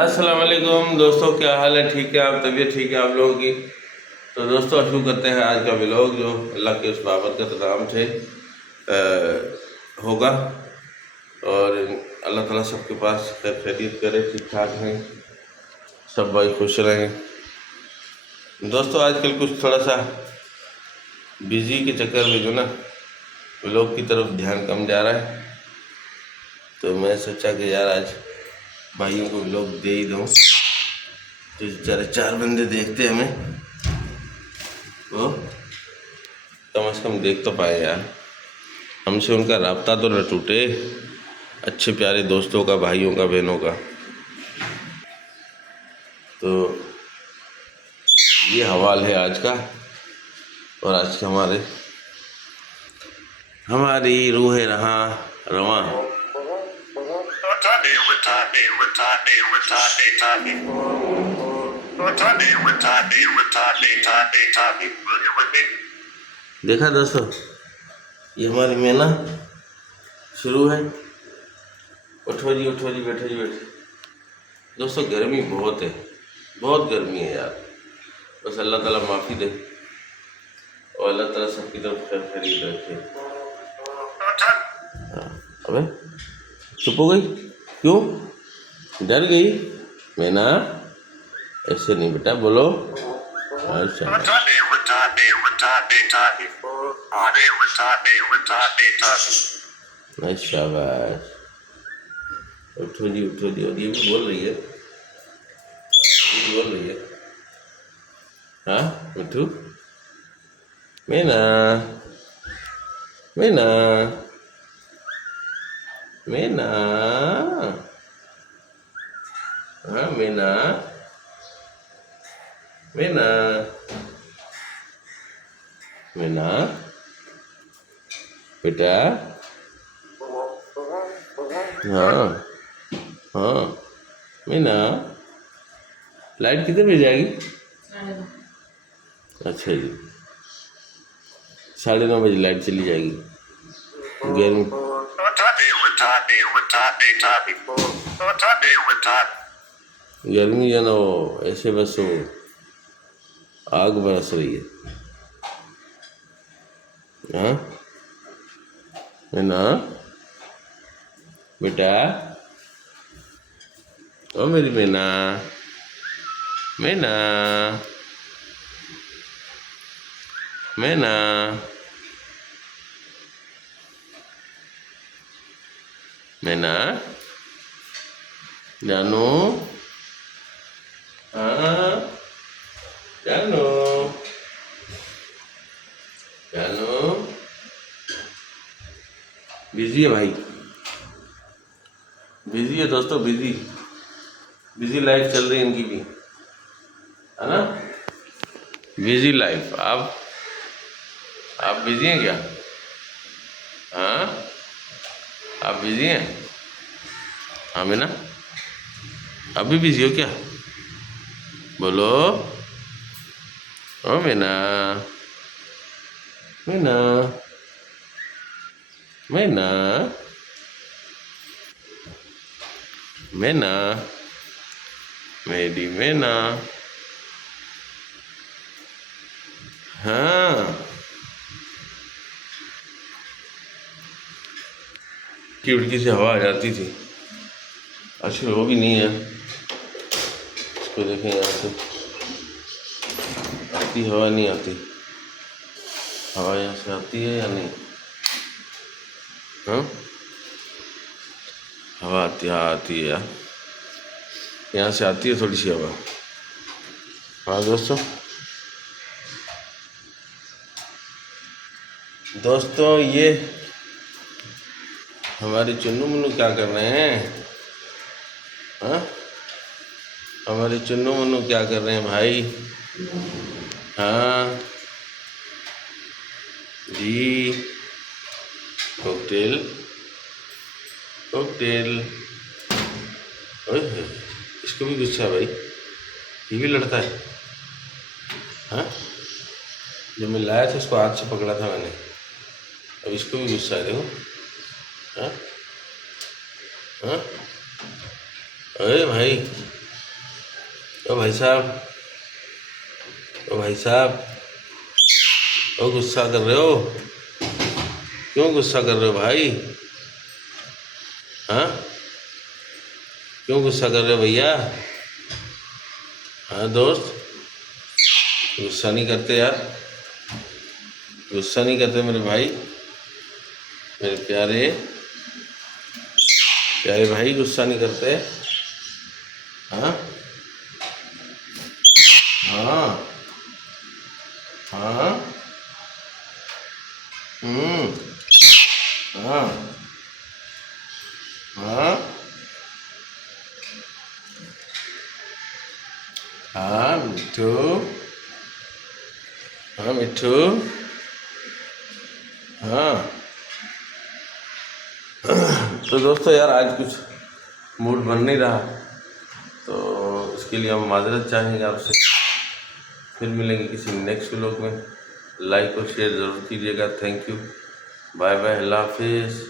अस्सलाम वालेकुम दोस्तों, क्या हाल है? ठीक है? आप तबीयत ठीक है आप लोगों की? तो दोस्तों शुरू करते हैं आज का व्लॉग, जो अल्लाह के उस बाबरकत नाम से होगा। और अल्लाह ताला सबके पास खैर खैरियत करे, ठीक ठाक हैं सब, भाई खुश रहें। दोस्तों आजकल कुछ थोड़ा सा बिज़ी के चक्कर में जो ना व्लॉग की तरफ ध्यान कम जा रहा है, तो मैं सोचा कि यार आज भाइयों को व्लॉग दे ही दूँ, तो बेचारे 4 बंदे देखते हमें, वो कम से कम देख तो पाए यार, हमसे उनका राब्ता तो न टूटे, अच्छे प्यारे दोस्तों का, भाइयों का, बहनों का। तो ये हवाल है आज का। और आज के हमारी रूह रहा रवां। देखा दोस्तों, ये हमारी मेना शुरू है। उठो जी, उठो जी, बैठो जी, बैठो। दोस्तों गर्मी बहुत है, बहुत गर्मी है यार। बस अल्लाह ताला माफ़ी दे और अल्लाह ताला सबकी तरफ खैर खैरियत रखे। अबे चुप हो गई क्यों? डर गई? मैना ऐसे नहीं बेटा, बोलो। अच्छा शाबाश, उठो जी, उठो जी। और ये भी बोल रही है, ये भी बोल रही है। हाँ मिठू, मैना, मैना, मैना, हाँ मैना, मैना, मैना बेटा, हाँ हाँ मैना। लाइट कितने बजे जाएगी? अच्छा जी, 9:30 बजे लाइट चली जाएगी। गर्मी जो ना वो ऐसे बस वो आग बरस रही है। हाँ मैना बेटा, ओ मेरी मैना, मैना, मैना, मैना, जानू, हाँ जानू, जानू। बिजी है भाई, बिजी है दोस्तों, बिजी बिजी लाइफ चल रही है इनकी भी, है ना? Busy life. आप बिजी हैं क्या? हाँ आप बिजी हैं? हाँ मैं ना, आप भी बिजी हो क्या? बोलो। ओ मैना, मैना, मैना, मैना, मेरी मैना। हाँ खिड़की से हवा आ जाती थी, अच्छा वो भी नहीं है। इसको देखें, यहाँ से आती हवा नहीं आती, हवा यहाँ से आती है या नहीं? हाँ हवा आती है यार, यहाँ से आती है थोड़ी सी हवा। हाँ दोस्तों ये हमारे चुन्नू मुन्नू क्या कर रहे हैं? हाँ हमारे चुन्नू मुन्नू क्या कर रहे हैं भाई? हाँ जी, कॉकटेल, कॉकटेल। ओए इसको भी गुस्सा है भाई, ये भी लड़ता है। हाँ जब मैं लाया था उसको हाथ से पकड़ा था मैंने, अब इसको भी गुस्सा है, देखो। हाँ हाँ, अरे भाई, ओ भाई साहब, ओ भाई साहब, ओ गुस्सा कर रहे हो? क्यों गुस्सा कर रहे हो भाई? हाँ, क्यों गुस्सा कर रहे हो भैया? हाँ दोस्त, गुस्सा नहीं करते यार, गुस्सा नहीं करते मेरे भाई, मेरे प्यारे प्यारे भाई, गुस्सा नहीं करते? हाँ हाँ हाँ। हम्म। हाँ हाँ हाँ मिट्ठू, हाँ मिट्ठू, हाँ। तो दोस्तों यार, आज कुछ मूड बन नहीं रहा, तो इसके लिए हम माजरत चाहेंगे आपसे। फिर मिलेंगे किसी नेक्स्ट व्लॉग में। लाइक और शेयर ज़रूर कीजिएगा। थैंक यू, बाय बाय, अल्लाह हाफिज़।